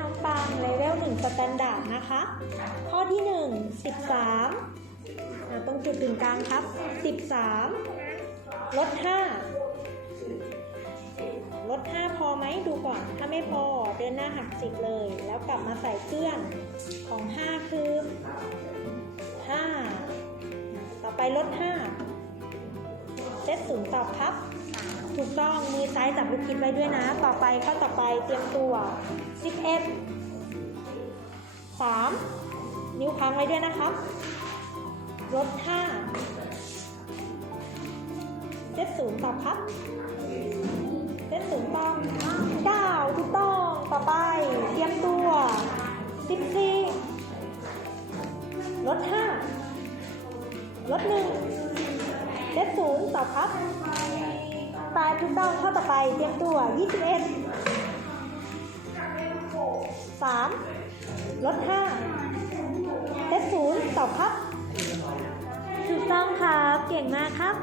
น้องปังเลเวล1สแตนดาร์ดนะคะ ข้อที่ 1 13อ่าตรงจุดกึ่งกลางครับ 13 ลด 5 ลด 5 พอไหมดูก่อน ถ้าไม่พอเดินหน้าหัก10เลย แล้วกลับมาใส่เครื่องของ 5 คือ 5 ต่อไปลด 5 เซตศูนย์ตอบครับถูกต้องมือซ้ายจับลูกคิดไว้ด้วยนะ ต่อไปข้อต่อไปเตรียมตัว 11 3นิ้วค้างไว้ด้วยนะครับลด5เซตศูนย์ตอบครับเซตศูนย์ตอบ9ถูกต้อง ต่อไป เตรียมตัว14ลด5ลด1เซตศูนย์ตอบครับตายถูกต้องข้อต่อไป เตรียมตัวยี่สิบเอ็ม 21 3ลด5เลขศูนย์ตอบครับถูกต้องครับ เก่งมากครับ